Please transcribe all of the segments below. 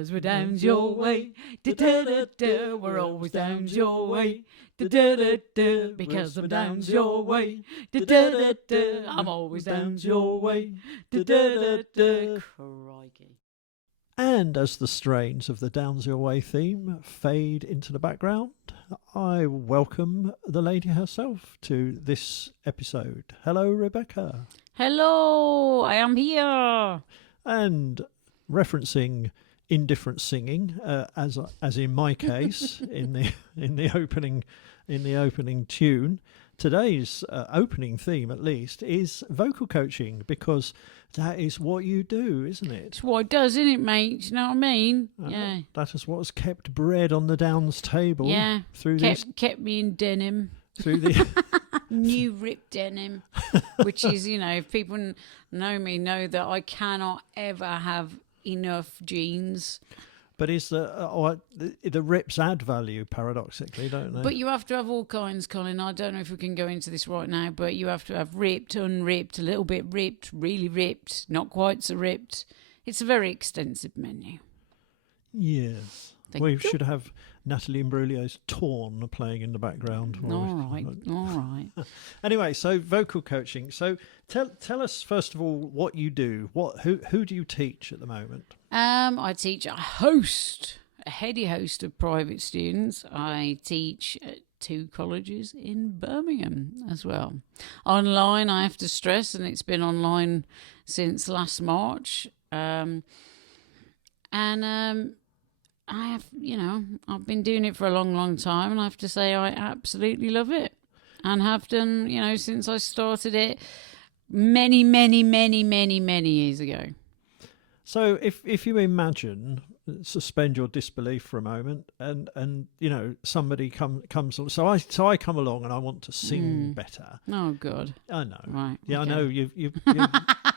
'Cause we're down your way, da-da-da-da, we're always down your way, da-da-da-da, because I'm down your way, da-da-da-da, I'm always down your way, da-da-da-da. Crikey. And as the strains of the Downs Your Way theme fade into the background, I welcome the lady herself to this episode. Hello, Rebecca. Hello, I am here. And referencing indifferent singing, as in my case, in the opening tune. Today's opening theme, at least, is vocal coaching, because that is what you do, isn't it? It's what it does, isn't it, mate? You know what I mean? Yeah. That is what has kept bread on the Downs table. Yeah. Through kept me in denim. Through the new ripped denim, which is, if people know me, know that I cannot ever have enough jeans. But is the rips add value, paradoxically, don't they? But you have to have all kinds, Colin. I don't know if we can go into this right now, but you have to have ripped, unripped, a little bit ripped, really ripped, not quite so ripped. It's a very extensive menu. Yes. We should have Natalie Imbruglio's Torn playing in the background. All right. Anyway, so vocal coaching. So tell us, first of all, what you do. Who do you teach at the moment? I teach a heady host of private students. I teach at 2 colleges in Birmingham as well. Online, I have to stress, and it's been online since last March. I have, I've been doing it for a long, long time, and I have to say I absolutely love it, and have done, since I started it many, many, many, many, many years ago. So if you imagine, suspend your disbelief for a moment, and somebody comes along. So I come along and I want to sing better. Oh God. I know. Right. Yeah, okay. I know you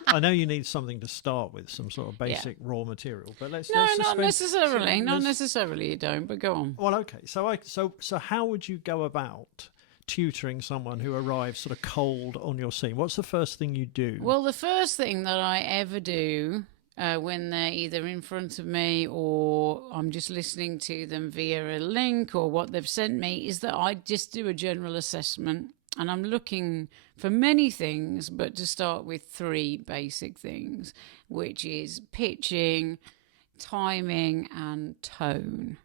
I know you need something to start with, some sort of basic raw material. But let's not necessarily. Not necessarily you don't, but go on. Well, okay. So how would you go about tutoring someone who arrives sort of cold on your scene? What's the first thing you do? Well, the first thing that I ever do when they're either in front of me or I'm just listening to them via a link or what they've sent me is that I just do a general assessment. And I'm looking for many things, but to start with 3 basic things, which is pitching, timing, and tone.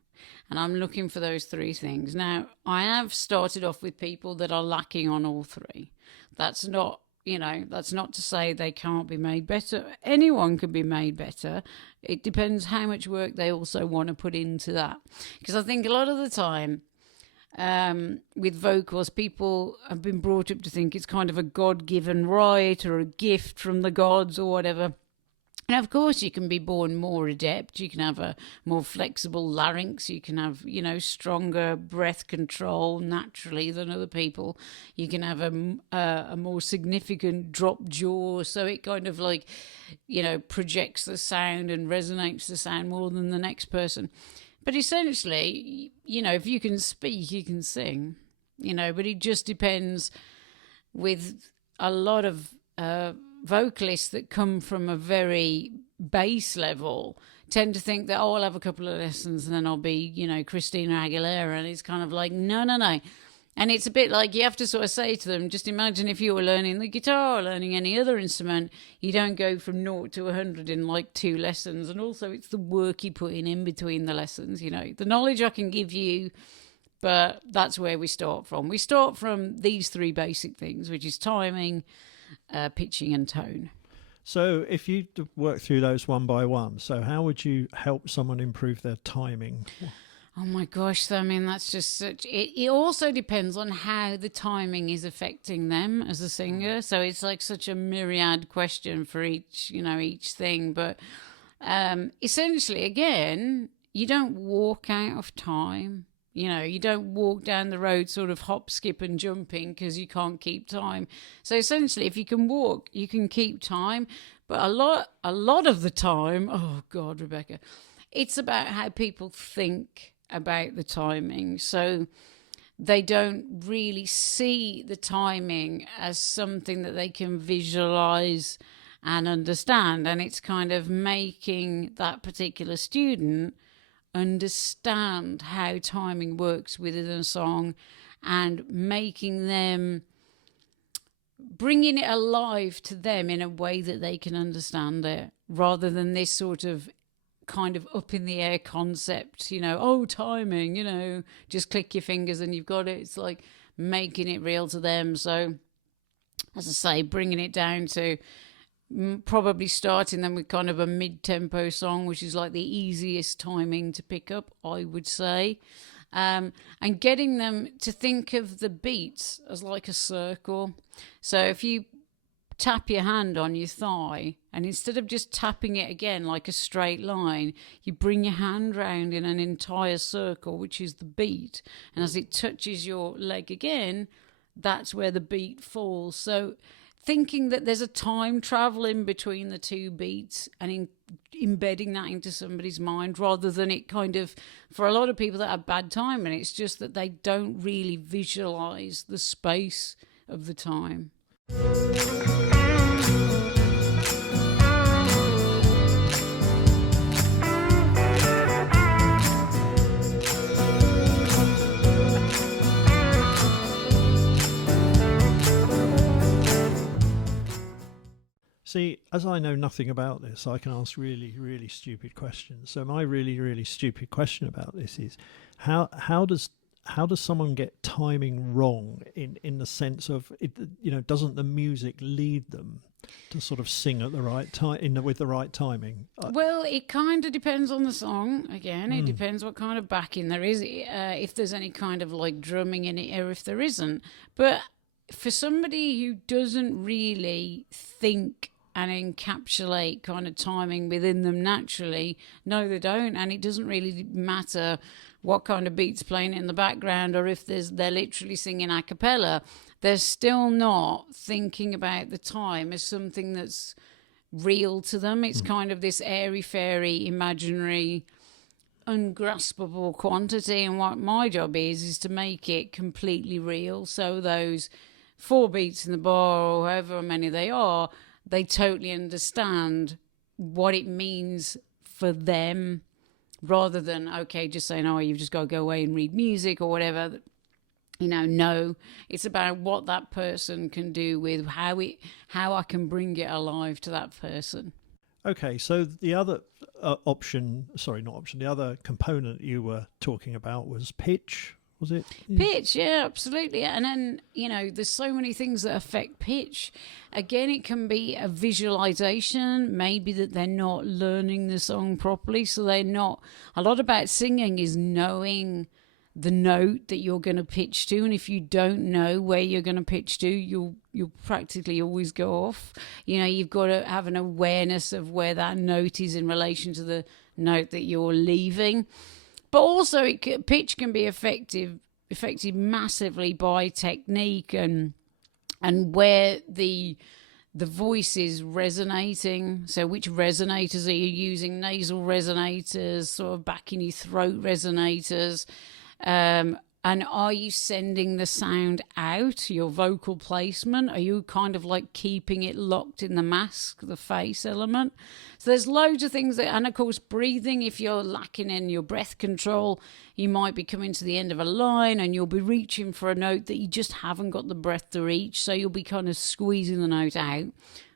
And I'm looking for those 3 things. Now, I have started off with people that are lacking on all 3. That's not to say they can't be made better. Anyone can be made better. It depends how much work they also want to put into that. Because I think a lot of the time, with vocals, people have been brought up to think it's kind of a God-given right or a gift from the gods or whatever. And of course, you can be born more adept. You can have a more flexible larynx. You can have, stronger breath control naturally than other people. You can have a more significant drop jaw. So it kind of projects the sound and resonates the sound more than the next person. But essentially, if you can speak, you can sing, but it just depends with a lot of vocalists that come from a very base level tend to think that, I'll have a couple of lessons and then I'll be, Christina Aguilera. And it's kind of like, no. And it's a bit like you have to sort of say to them, just imagine if you were learning the guitar or learning any other instrument, you don't go from 0 to 100 in 2 lessons. And also it's the work you put in between the lessons, the knowledge I can give you, but that's where we start from. We start from these 3 basic things, which is timing, pitching and tone. So if you work through those one by one, so how would you help someone improve their timing? Oh my gosh, I mean, that's just such... It also depends on how the timing is affecting them as a singer. So it's such a myriad question for each thing. But essentially, again, you don't walk out of time. You don't walk down the road sort of hop, skip and jumping because you can't keep time. So essentially, if you can walk, you can keep time. But a lot of the time, oh God, Rebecca, it's about how people think about the timing. So they don't really see the timing as something that they can visualize and understand. And it's kind of making that particular student understand how timing works within a song, and making them, bringing it alive to them in a way that they can understand it, rather than this sort of kind of up in the air concept, oh, timing, just click your fingers and you've got it. It's like making it real to them. So, as I say, bringing it down to probably starting them with kind of a mid-tempo song, which is like the easiest timing to pick up, I would say. And getting them to think of the beats as like a circle. So if you tap your hand on your thigh, and instead of just tapping it again like a straight line, you bring your hand round in an entire circle, which is the beat. And as it touches your leg again, that's where the beat falls. So thinking that there's a time travel in between the two beats, and embedding that into somebody's mind, rather than it kind of, for a lot of people that have bad timing, it's just that they don't really visualize the space of the time. See, as I know nothing about this, I can ask really, really stupid questions. So my really, really stupid question about this is, how does someone get timing wrong in the sense of it? Doesn't the music lead them to sort of sing at the right time with the right timing? Well, it kind of depends on the song. Again, it depends what kind of backing there is, if there's any kind of like drumming in it, or if there isn't. But for somebody who doesn't really think and encapsulate kind of timing within them naturally, no, they don't. And it doesn't really matter what kind of beat's playing in the background, or if they're literally singing a cappella, they're still not thinking about the time as something that's real to them. It's kind of this airy-fairy, imaginary, ungraspable quantity. And what my job is to make it completely real. So those 4 beats in the bar, or however many they are, they totally understand what it means for them, rather than, okay, just saying, oh, you've just got to go away and read music or whatever. No, it's about what that person can do with how I can bring it alive to that person. Okay, so the other the other component you were talking about was pitch. Was it? Pitch, yeah, absolutely. And then, there's so many things that affect pitch. Again, it can be a visualization, maybe that they're not learning the song properly. So they're not, a lot about singing is knowing the note that you're going to pitch to. And if you don't know where you're going to pitch to, you'll practically always go off. You've got to have an awareness of where that note is in relation to the note that you're leaving. But also, pitch can be affected massively by technique and where the voice is resonating. So, which resonators are you using? Nasal resonators, sort of back in your throat resonators, and are you sending the sound out? Your vocal placement? Are you kind of like keeping it locked in the mask, the face element? So there's loads of things and of course breathing. If you're lacking in your breath control, you might be coming to the end of a line and you'll be reaching for a note that you just haven't got the breath to reach. So you'll be kind of squeezing the note out,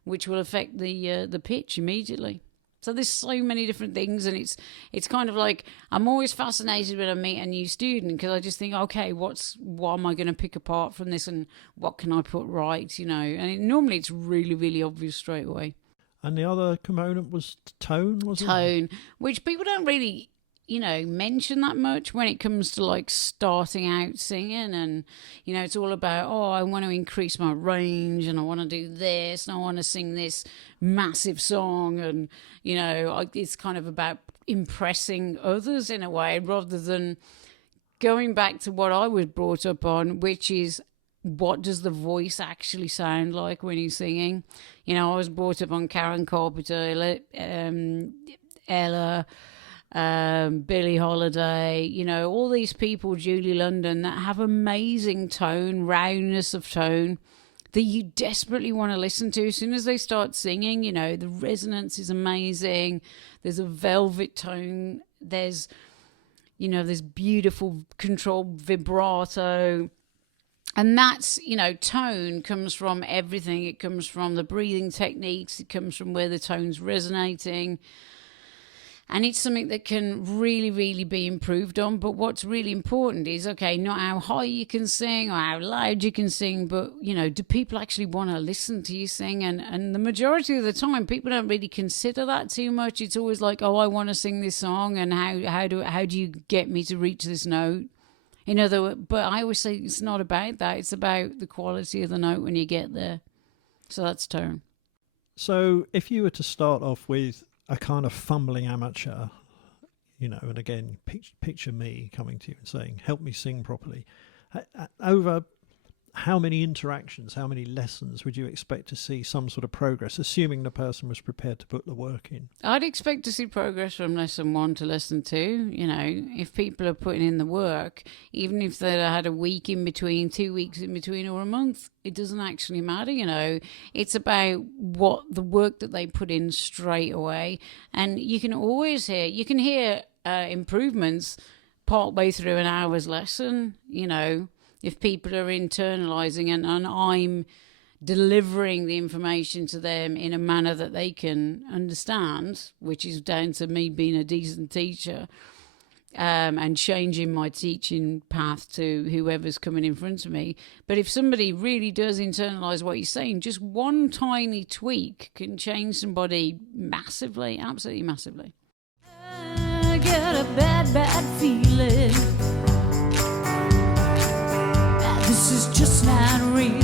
which will affect the pitch immediately. So there's so many different things, and it's kind of like, I'm always fascinated when I meet a new student, because I just think, okay, what am I going to pick apart from this, and what can I put right, And normally it's really, really obvious straight away. And the other component was tone, wasn't it? Tone, which people don't really, mention that much when it comes to like starting out singing. And, it's all about, I want to increase my range and I want to do this and I want to sing this massive song. And, it's kind of about impressing others in a way, rather than going back to what I was brought up on, which is, what does the voice actually sound like when you're singing? I was brought up on Karen Carpenter, Ella, Billie Holiday, all these people, Julie London, that have amazing tone, roundness of tone that you desperately want to listen to. As soon as they start singing, you know, the resonance is amazing. There's a velvet tone. There's, you know, this beautiful controlled vibrato. And that's, you know, tone comes from everything. It comes from the breathing techniques. It comes from where the tone's resonating. And it's something that can really, really be improved on. But what's really important is, okay, not how high you can sing or how loud you can sing, but, you know, do people actually want to listen to you sing? And the majority of the time, people don't really consider that too much. It's always like, oh, I want to sing this song, and how do you get me to reach this note? In other words, but I always say it's not about that. It's about the quality of the note when you get there. So that's tone. So if you were to start off with a kind of fumbling amateur, you know, and again, picture me coming to you and saying, help me sing properly. Over how many interactions, how many lessons would you expect to see some sort of progress, assuming the person was prepared to put the work in? I'd expect to see progress from lesson 1 to lesson 2. You know, if people are putting in the work, even if they had a week in between, 2 weeks in between, or a month, it doesn't actually matter. You know, it's about what the work that they put in straight away. And you can always hear improvements partway through an hour's lesson, you know, if people are internalizing and I'm delivering the information to them in a manner that they can understand, which is down to me being a decent teacher, and changing my teaching path to whoever's coming in front of me. But if somebody really does internalize what you're saying, just one tiny tweak can change somebody massively, absolutely massively. I get a bad feeling. This is just not real.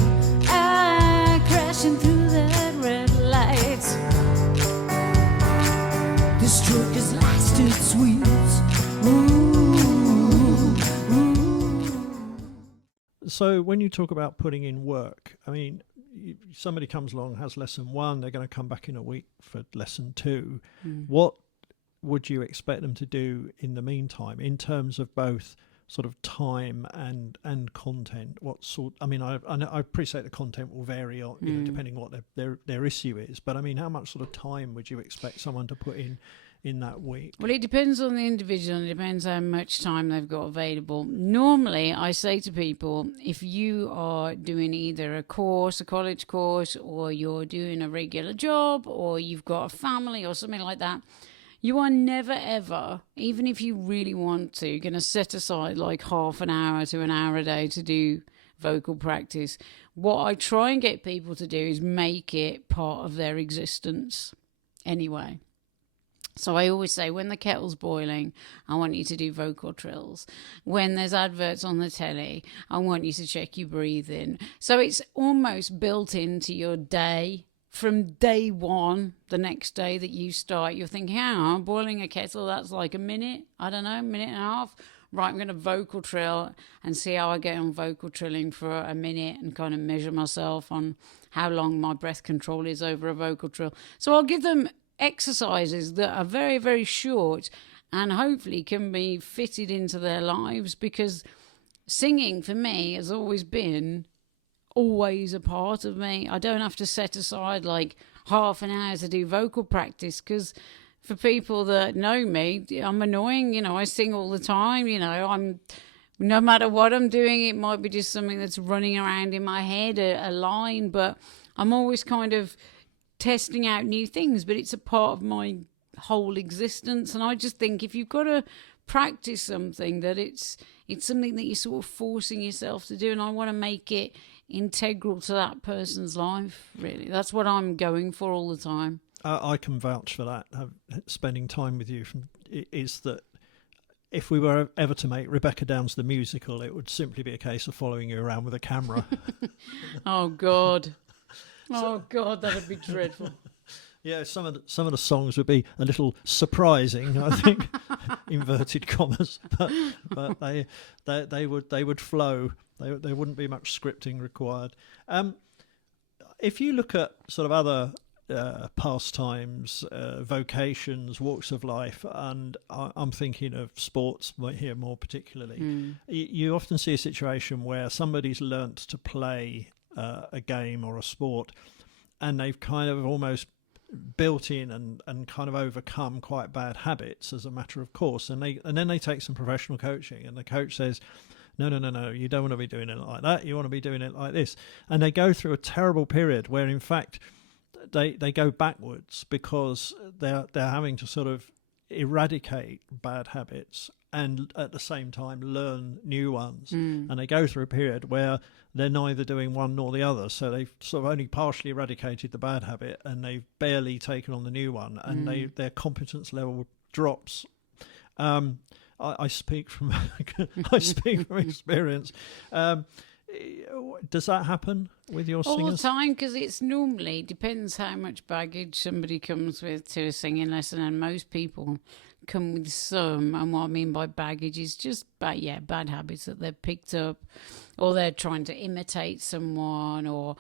I crashing through that red light. This truck has lasted sweet. Ooh, ooh. So when you talk about putting in work, I mean, somebody comes along, has lesson 1, they're going to come back in a week for lesson 2. What would you expect them to do in the meantime in terms of both sort of time and content? What sort? I mean, I appreciate the content will vary on, you know, depending what their issue is. But I mean, how much sort of time would you expect someone to put in that week? Well, it depends on the individual, and it depends how much time they've got available. Normally, I say to people, if you are doing either a college course, or you're doing a regular job, or you've got a family or something like that, you are never, ever, even if you really want to, going to set aside like half an hour to an hour a day to do vocal practice. What I try and get people to do is make it part of their existence anyway. So I always say, when the kettle's boiling, I want you to do vocal trills. When there's adverts on the telly, I want you to check your breathing. So it's almost built into your day. From day one, the next day that you start, you're thinking, hang on, boiling a kettle, that's like a minute, I don't know, minute and a half. Right, I'm going to vocal trill and see how I get on vocal trilling for a minute and kind of measure myself on how long my breath control is over a vocal trill. So I'll give them exercises that are very, very short and hopefully can be fitted into their lives, because singing for me has always a part of me. I don't have to set aside like half an hour to do vocal practice, because for people that know me, I'm annoying. You know, I sing all the time. You know, no matter what I'm doing, it might be just something that's running around in my head, a line, but I'm always kind of testing out new things, but it's a part of my whole existence. And I just think if you've got to practice something, that it's something that you're sort of forcing yourself to do, and I want to make it integral to that person's life, really. That's what I'm going for all the time. I can vouch for that. Spending time with you is that if we were ever to make Rebecca Downs the musical, it would simply be a case of following you around with a camera. Oh God. Oh God, that would be dreadful. Yeah, some of the songs would be a little surprising, I think, inverted commas, but they would flow. There wouldn't be much scripting required. If you look at sort of other pastimes, vocations, walks of life, and I'm thinking of sports here more particularly, you often see a situation where somebody's learnt to play a game or a sport, and they've kind of almost built in and kind of overcome quite bad habits as a matter of course, and then they take some professional coaching, and the coach says, no, you don't want to be doing it like that, you want to be doing it like this, and they go through a terrible period where in fact they go backwards because they're having to sort of eradicate bad habits and at the same time learn new ones. And they go through a period where they're neither doing one nor the other, so they've sort of only partially eradicated the bad habit and they've barely taken on the new one, and their competence level drops. I speak from I speak from experience. Does that happen with your singers? All the time, because it's normally depends how much baggage somebody comes with to a singing lesson, and most people come with some. And what I mean by baggage is just bad habits that they've picked up, or they're trying to imitate someone, or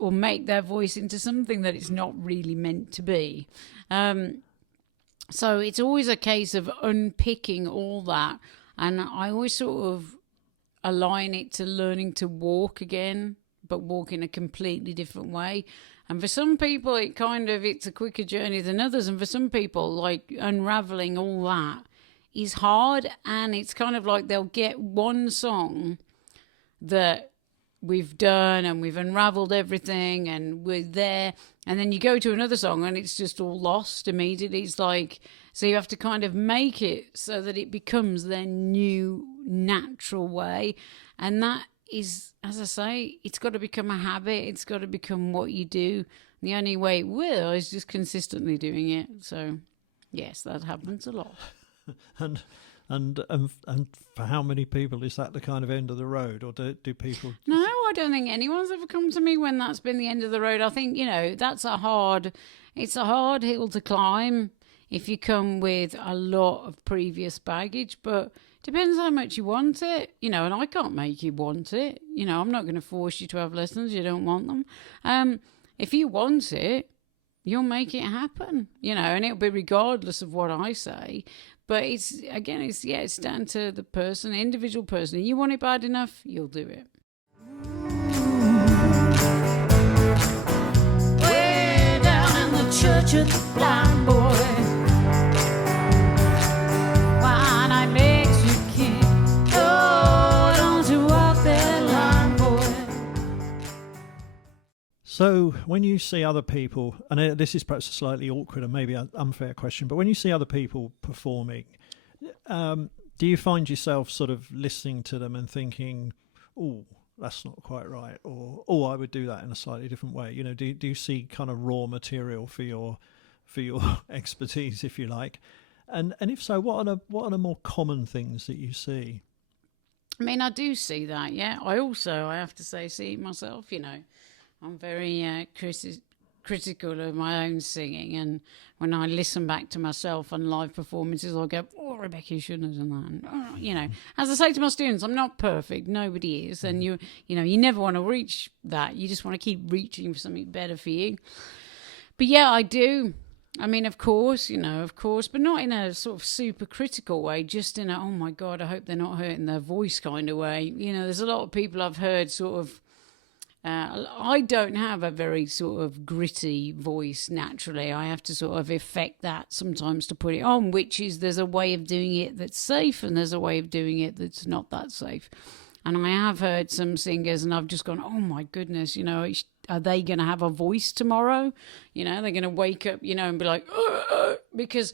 make their voice into something that it's not really meant to be. So it's always a case of unpicking all that, and I always sort of align it to learning to walk again, but walk in a completely different way. And for some people, it's a quicker journey than others. And for some people, like unraveling all that is hard. And it's kind of like they'll get one song that we've done and we've unraveled everything and we're there. And then you go to another song and it's just all lost immediately. It's like, so you have to kind of make it so that it becomes their new natural way. And that is, as I say, it's got to become a habit. It's got to become what you do. The only way it will is just consistently doing it. So, yes, that happens a lot. And for how many people is that the kind of end of the road, or do people? No, I don't think anyone's ever come to me when that's been the end of the road. I think it's a hard hill to climb if you come with a lot of previous baggage, but depends how much you want it, and I can't make you want it. I'm not going to force you to have lessons. You don't want them. If you want it, you'll make it happen, and it'll be regardless of what I say. But it's down to the person, the individual person. You want it bad enough, you'll do it. Way down in the church of the blind boy, why I makes you king. Oh, don't you walk that line, boy. So when you see other people, and this is perhaps a slightly awkward and maybe an unfair question, but when you see other people performing, do you find yourself sort of listening to them and thinking, oh, that's not quite right, or oh, I would do that in a slightly different way? Do you see kind of raw material for your expertise, if you like? And if so, what are the more common things that you see? I mean, I do see that, yeah. I have to say, see myself, I'm very critical of my own singing, and when I listen back to myself on live performances, I'll go, oh, Rebecca, you shouldn't have done that. As I say to my students, I'm not perfect, nobody is, and you never want to reach that. You just want to keep reaching for something better for you. But yeah, I do. I mean, of course, but not in a sort of super critical way, just in a, oh my God, I hope they're not hurting their voice kind of way. There's a lot of people I've heard sort of, I don't have a very sort of gritty voice naturally. I have to sort of affect that sometimes to put it on, which is there's a way of doing it that's safe and there's a way of doing it that's not that safe. And I have heard some singers and I've just gone, oh my goodness, are they going to have a voice tomorrow? They're going to wake up, and be like, because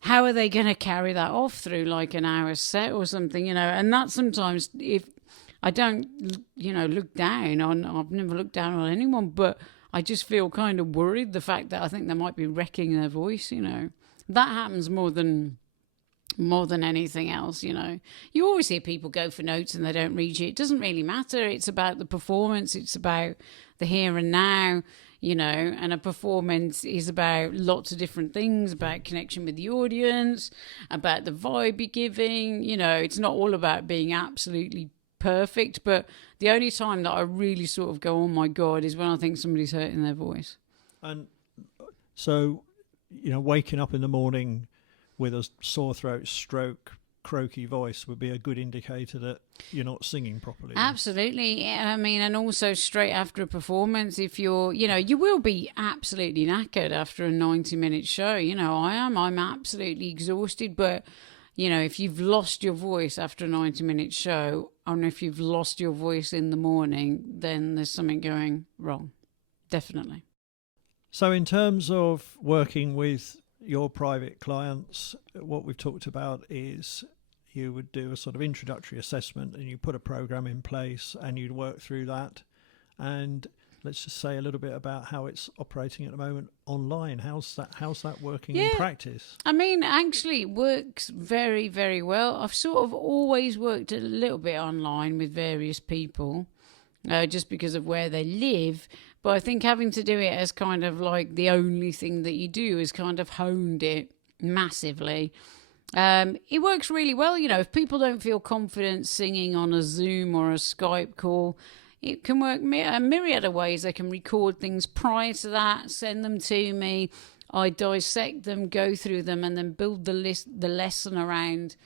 how are they going to carry that off through like an hour set or something, and that sometimes if, I don't, look down on, I've never looked down on anyone, but I just feel kind of worried, the fact that I think they might be wrecking their voice, That happens more than anything else, You always hear people go for notes and they don't reach it. It doesn't really matter. It's about the performance. It's about the here and now, and a performance is about lots of different things, about connection with the audience, about the vibe you're giving. It's not all about being absolutely perfect, but the only time that I really sort of go, oh my God, is when I think somebody's hurting their voice. And so, waking up in the morning with a sore throat, stroke, croaky voice would be a good indicator that you're not singing properly. Absolutely. I mean, and also straight after a performance, if you're, you will be absolutely knackered after a 90-minute show. I'm absolutely exhausted. But, if you've lost your voice after a 90-minute show, and if you've lost your voice in the morning, then there's something going wrong. Definitely. So in terms of working with your private clients, what we've talked about is you would do a sort of introductory assessment and you put a program in place and you'd work through that. And let's just say a little bit about how it's operating at the moment online. How's that working in practice? I mean, actually it works very, very well. I've sort of always worked a little bit online with various people, just because of where they live. But I think having to do it as kind of like the only thing that you do has kind of honed it massively. It works really well. If people don't feel confident singing on a Zoom or a Skype call, it can work a myriad of ways. They can record things prior to that, send them to me. I dissect them, go through them, and then build the lesson around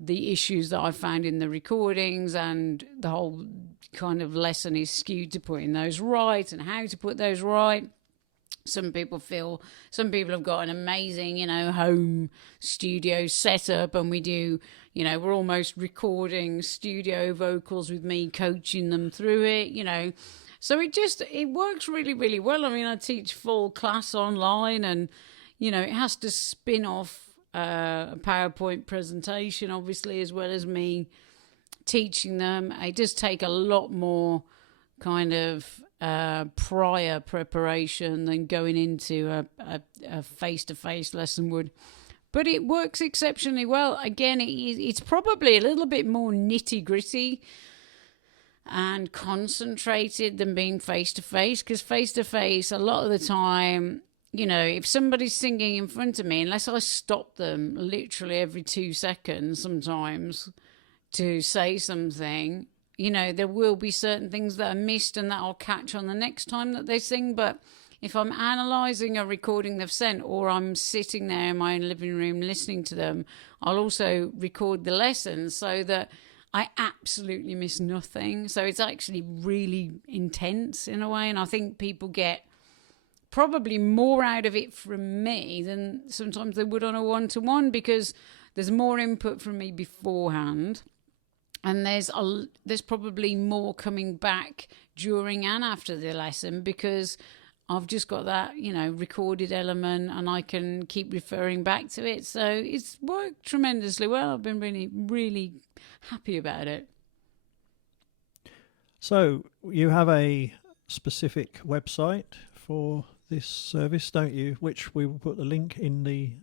the issues that I found in the recordings, and the whole kind of lesson is skewed to putting those right and how to put those right. Some people have got an amazing, home studio setup, and we do, we're almost recording studio vocals with me coaching them through it, So it works really, really well. I mean, I teach full class online, and, it has to spin off a PowerPoint presentation, obviously, as well as me teaching them. It does take a lot more kind of prior preparation than going into a face-to-face lesson would. But it works exceptionally well. Again, it's probably a little bit more nitty-gritty and concentrated than being face-to-face, because face-to-face, a lot of the time, if somebody's singing in front of me, unless I stop them literally every 2 seconds sometimes to say something, there will be certain things that are missed and that I'll catch on the next time that they sing. But if I'm analysing a recording they've sent, or I'm sitting there in my own living room listening to them, I'll also record the lessons so that I absolutely miss nothing. So it's actually really intense in a way. And I think people get probably more out of it from me than sometimes they would on a one-to-one, because there's more input from me beforehand. And there's probably more coming back during and after the lesson, because I've just got that, recorded element, and I can keep referring back to it. So it's worked tremendously well. I've been really, really happy about it. So you have a specific website for this service, don't you? Which we will put the link in the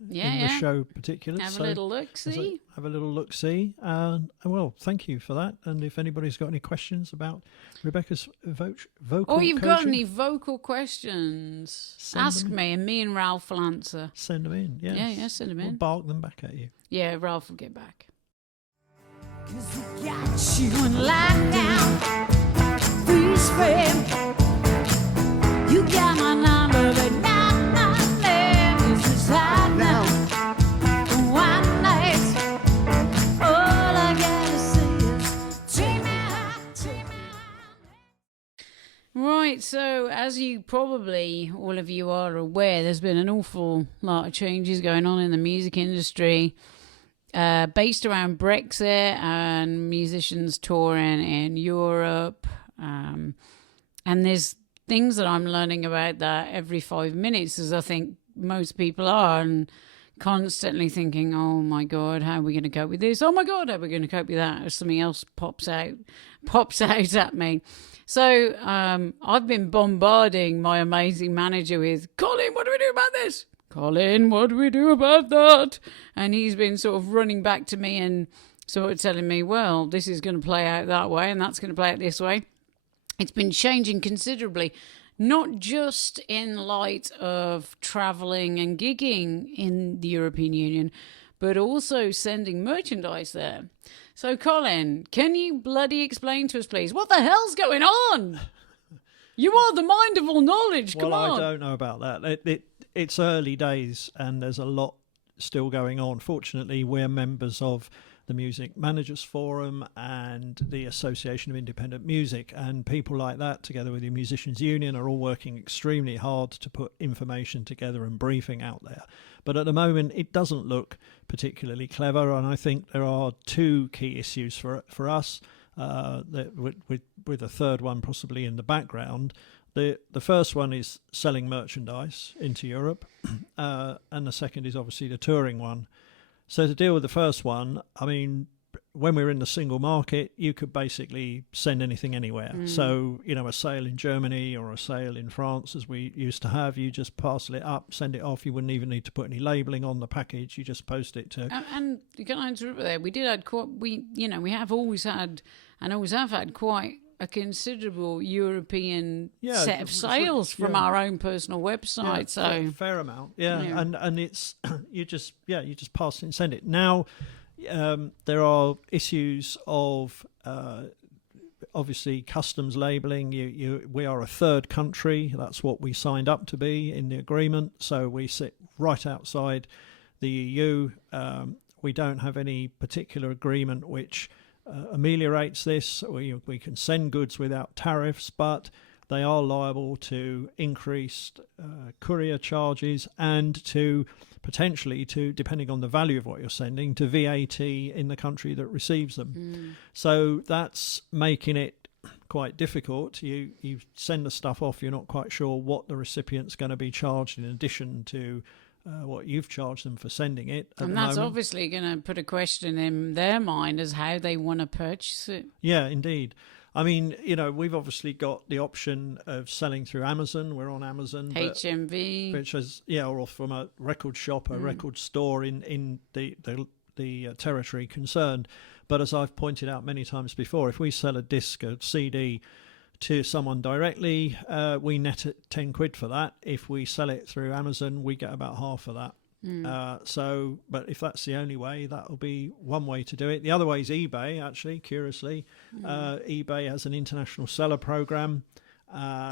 show particulars. Have a little look-see. Have a little look-see. Well, thank you for that. And if anybody's got any questions about Rebecca's vocal or you've coaching, got any vocal questions, ask me, and me and Ralph will answer. Send them in. Yes. Yeah, send them in. We'll bark them back at you. Yeah, Ralph will get back. 'Cause we got you in lockdown, freeze frame. You got my number, but not my name. It's just hot now. One night, all I gotta say is take me high. Right, so as you probably, all of you are aware, there's been an awful lot of changes going on in the music industry, based around Brexit and musicians touring in Europe. And there's things that I'm learning about that every 5 minutes, as I think most people are, and constantly thinking, oh my God, how are we going to cope with this? Oh my God, how are we going to cope with that? Or something else pops out at me. So I've been bombarding my amazing manager with, Colin, what do we do about this? Colin, what do we do about that? And he's been sort of running back to me and sort of telling me, well, this is going to play out that way and that's going to play out this way. It's been changing considerably, not just in light of travelling and gigging in the European Union, but also sending merchandise there. So, Colin, can you bloody explain to us, please, what the hell's going on? You are the mind of all knowledge, come on. Well, I don't know about that. It's early days and there's a lot still going on. Fortunately, we're members of the Music Managers Forum and the Association of Independent Music, and people like that, together with the Musicians Union, are all working extremely hard to put information together and briefing out there. But at the moment, it doesn't look particularly clever, and I think there are two key issues for us, with a third one possibly in the background. The first one is selling merchandise into Europe, and the second is obviously the touring one. So to deal with the first one, I mean, when we were in the single market, you could basically send anything anywhere. So, a sale in Germany or a sale in France, as we used to have, you just parcel it up, send it off. You wouldn't even need to put any labelling on the package. You just post it to... And can I interrupt there? We did have we have always had, and always have had, quite a considerable European set of sales from our own personal website. So fair amount, and it's you just pass it and send it. Now there are issues of obviously customs labelling. We are a third country. That's what we signed up to be in the agreement. So we sit right outside the EU. We don't have any particular agreement which ameliorates this. We can send goods without tariffs, but they are liable to increased courier charges and to potentially, depending on the value of what you're sending, to VAT in the country that receives them. So that's making it quite difficult. You send the stuff off, you're not quite sure what the recipient's going to be charged in addition to what you've charged them for sending it. And that's obviously going to put a question in their mind as how they want to purchase it. Yeah, indeed. I mean, we've obviously got the option of selling through Amazon. We're on Amazon. HMV. Which is, or from a record shop, a record store in the territory concerned. But as I've pointed out many times before, if we sell a disc, a CD, to someone directly, we net at 10 quid for that. If we sell it through Amazon, we get about half of that. But if that's the only way, that will be one way to do it. The other way is eBay, actually, curiously. eBay has an international seller program.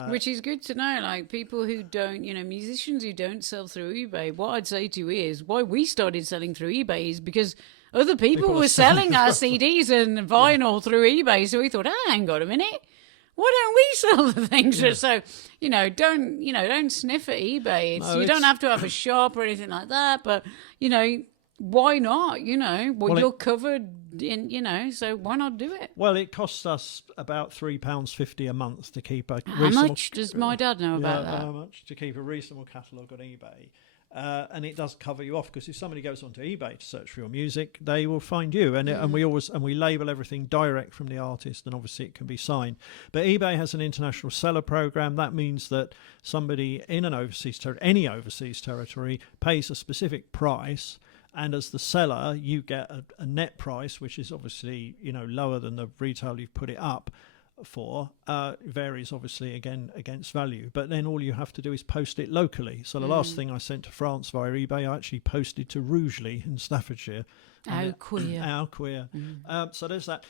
Which is good to know, like people who don't, musicians who don't sell through eBay. What I'd say to you is why we started selling through eBay is because other people were selling our CDs and vinyl through eBay. So we thought, hang on a minute. Why don't we sell the things? Yeah. So, don't sniff at eBay. You don't have to have a shop or anything like that. But, why not? You're covered in, so why not do it? Well, it costs us about £3.50 a month to keep a How much does my dad know about that? How much to keep a reasonable catalogue on eBay? And it does cover you off, because if somebody goes onto eBay to search for your music, they will find you. And we label everything direct from the artist, and obviously it can be signed. But eBay has an international seller program. That means that somebody in any overseas territory pays a specific price, and as the seller, you get a net price, which is obviously lower than the retail you've put it up for. Varies obviously again against value, but then all you have to do is post it locally. So the last thing I sent to France via eBay, I actually posted to Rugeley in Staffordshire. How queer. So there's that.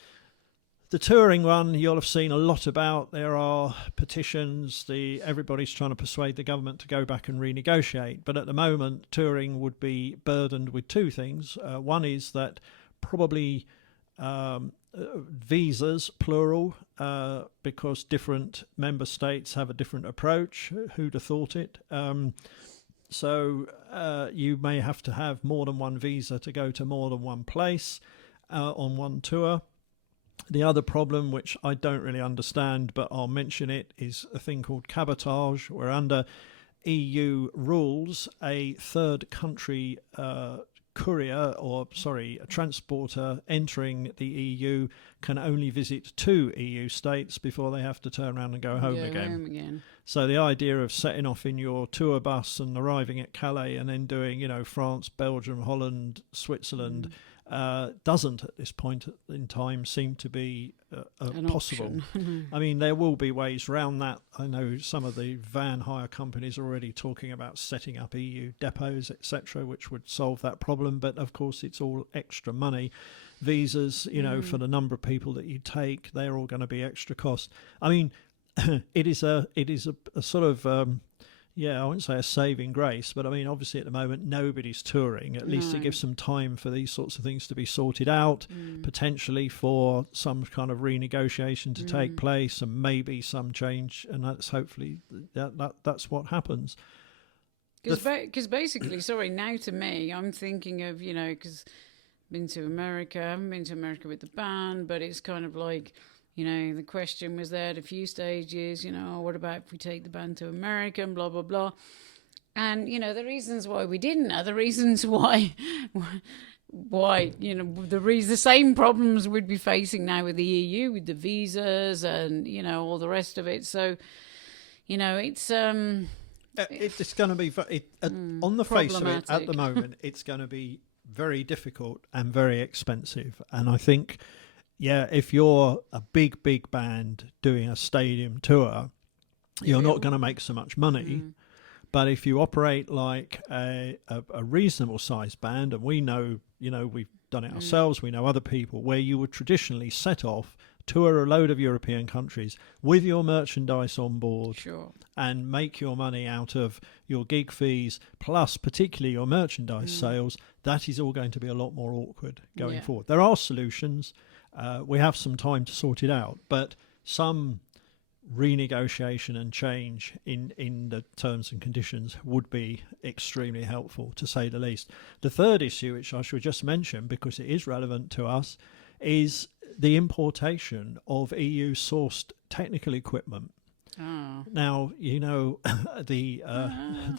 The touring one you'll have seen a lot about. There are petitions. Everybody's trying to persuade the government to go back and renegotiate, but at the moment touring would be burdened with two things. One is that probably visas, plural, because different member states have a different approach. Who'd have thought it? So you may have to have more than one visa to go to more than one place on one tour. The other problem, which I don't really understand, but I'll mention it, is a thing called cabotage, where under EU rules, a third country a transporter entering the EU can only visit 2 EU states before they have to turn around and go home again. So the idea of setting off in your tour bus and arriving at Calais and then doing, France, Belgium, Holland, Switzerland, doesn't at this point in time seem to be possible. I mean, there will be ways around that. I know some of the van hire companies are already talking about setting up EU depots, etc., which would solve that problem. But of course, it's all extra money. Visas, for the number of people that you take, they're all going to be extra cost. I mean, it is a sort of I wouldn't say a saving grace, but I mean, obviously at the moment nobody's touring. At least it No. gives some time for these sorts of things to be sorted out, potentially for some kind of renegotiation to take place, and maybe some change. And that's hopefully that's what happens. Because basically, sorry, now to me, I'm thinking of, because been to America. I haven't been to America with the band, but it's kind of like, the question was there at a few stages, what about if we take the band to America and blah, blah, blah. And, the reasons why we didn't are the reasons why, the same problems we'd be facing now with the EU, with the visas and, all the rest of it. So, it's... it's going to be on the face of it at the moment. It's going to be very difficult and very expensive. And I think, if you're a big band doing a stadium tour, you're not going to make so much money. But if you operate like a reasonable sized band, and we know, we've done it ourselves, we know other people, where you would traditionally set off, tour a load of European countries with your merchandise on board, and make your money out of your gig fees, plus particularly your merchandise sales, that is all going to be a lot more awkward going forward. There are solutions. We have some time to sort it out, but some renegotiation and change in the terms and conditions would be extremely helpful, to say the least. The third issue, which I should just mention because it is relevant to us, is the importation of EU-sourced technical equipment. Now, the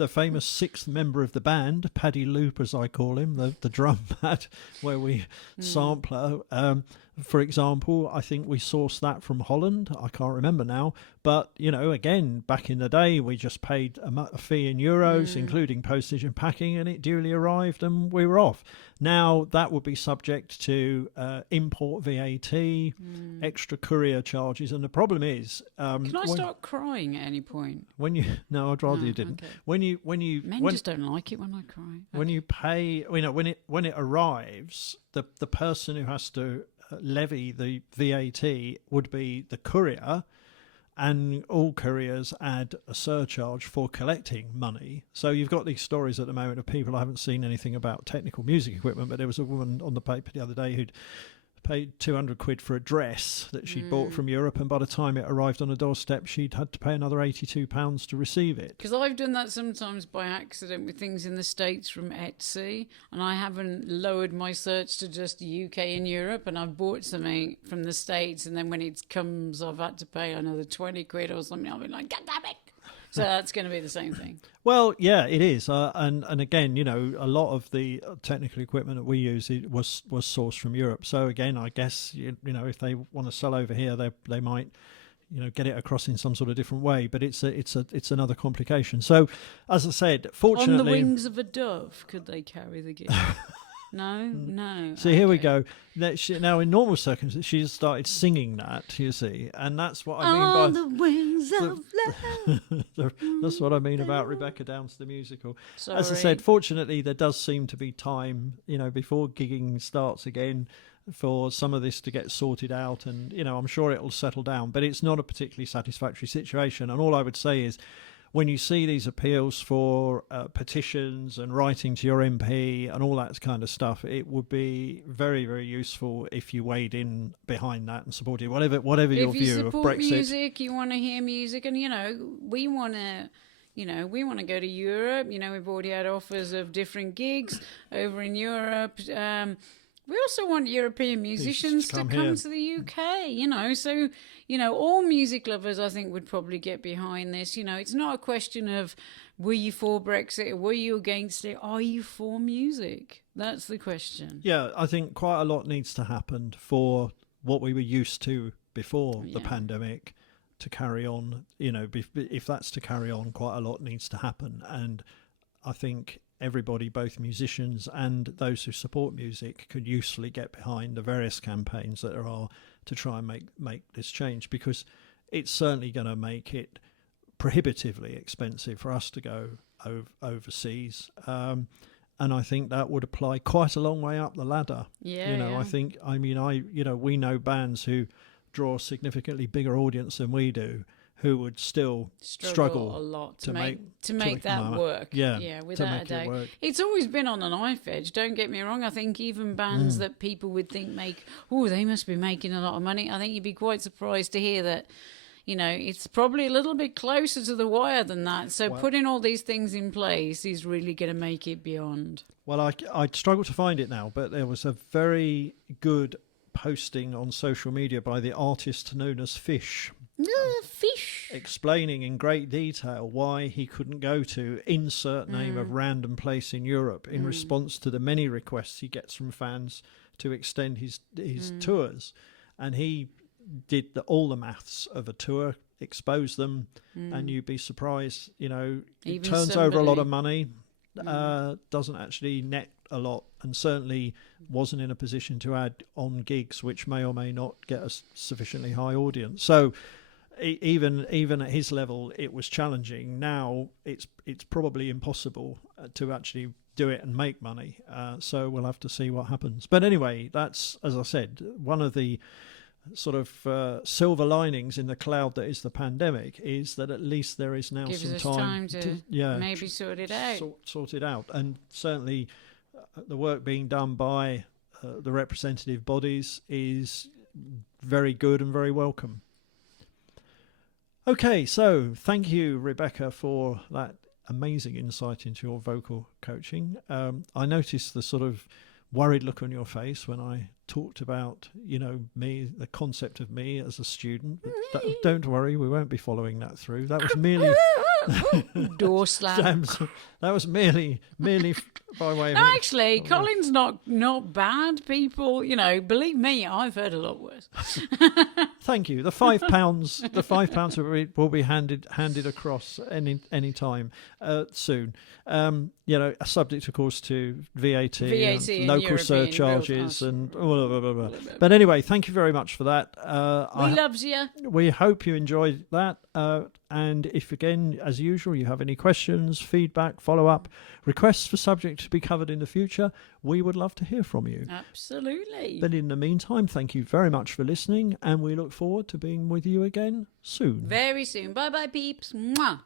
famous sixth member of the band, Paddy Loop, as I call him, the drum pad, where we sampler. For example, I think we sourced that from Holland. I can't remember now. But, again, back in the day, we just paid a fee in euros, including postage and packing, and it duly arrived and we were off. Now, that would be subject to import VAT, extra courier charges. And the problem is... Can I start crying at any point? No, I'd rather you didn't. Okay. Men just don't like it when I cry. When you pay... when it arrives, the person who has to levy the VAT would be the courier, and all couriers add a surcharge for collecting money. So you've got these stories at the moment of people. I haven't seen anything about technical music equipment, but there was a woman on the paper the other day who'd paid 200 quid for a dress that she'd bought from Europe, and by the time it arrived on the doorstep she'd had to pay another £82 to receive it. Because I've done that sometimes by accident with things in the States from Etsy, and I haven't lowered my search to just UK and Europe, and I've bought something from the States, and then when it comes I've had to pay another 20 quid or something. I'll be like, God damn it. So that's going to be the same thing. Well, yeah, it is. And again, a lot of the technical equipment that we use was sourced from Europe. So again, I guess, if they want to sell over here, they might, get it across in some sort of different way. But it's another complication. So, as I said, fortunately... On the wings of a dove, could they carry the gift? No. So here we go. Now, in normal circumstances, she started singing that, you see, and that's what I mean by... On the wings of love. That's what I mean about Rebecca Downs, the musical. Sorry. As I said, fortunately, there does seem to be time, before gigging starts again, for some of this to get sorted out, and, I'm sure it will settle down, but it's not a particularly satisfactory situation, and all I would say is, when you see these appeals for petitions and writing to your MP and all that kind of stuff, it would be very, very useful if you weighed in behind that and supported whatever your view of Brexit. If you support music, you want to hear music, and we want to. We want to go to Europe. We've already had offers of different gigs over in Europe. We also want European musicians to come to the UK, So, all music lovers, I think, would probably get behind this. It's not a question of were you for Brexit, were you against it? Are you for music? That's the question. Yeah, I think quite a lot needs to happen for what we were used to before the pandemic to carry on. If that's to carry on, quite a lot needs to happen. And I think everybody, both musicians and those who support music, could usefully get behind the various campaigns that there are to try and make this change, because it's certainly going to make it prohibitively expensive for us to go overseas. And I think that would apply quite a long way up the ladder. We know bands who draw a significantly bigger audience than we do, who would still struggle a lot to make that work. Yeah, without a doubt. It's always been on a knife edge. Don't get me wrong. I think even bands that people would think they must be making a lot of money. I think you'd be quite surprised to hear that. It's probably a little bit closer to the wire than that. So putting all these things in place is really going to make it beyond. Well, I struggle to find it now, but there was a very good posting on social media by the artist known as Fish. Fish. Explaining in great detail why he couldn't go to insert name of random place in Europe in response to the many requests he gets from fans to extend his tours. And he did all the maths of a tour, exposed them, and you'd be surprised, it turns over a lot of money, doesn't actually net a lot, and certainly wasn't in a position to add on gigs which may or may not get a sufficiently high audience. So even at his level it was challenging. Now it's probably impossible to actually do it and make money, so we'll have to see what happens. But anyway, that's, as I said, one of the sort of silver linings in the cloud that is the pandemic, is that at least there is now Gives some us time to maybe sort it out. Sort it out. And certainly the work being done by the representative bodies is very good and very welcome. Okay, so thank you, Rebecca, for that amazing insight into your vocal coaching. I noticed the sort of worried look on your face when I talked about, me, the concept of me as a student. But don't worry, we won't be following that through. That was merely door slam. That was merely by way of. No, actually, Colin's not bad. People, believe me, I've heard a lot worse. Thank you. The £5, the £5 will be handed across any time soon. Subject, of course, to VAT and local European surcharges and blah, blah, blah, blah. But anyway, thank you very much for that. We loves you. We hope you enjoyed that. And if, again, as usual, you have any questions, feedback, follow-up, requests for subject to be covered in the future, we would love to hear from you. Absolutely. But in the meantime, thank you very much for listening, and we look forward to being with you again soon. Very soon. Bye-bye, peeps. Mwah.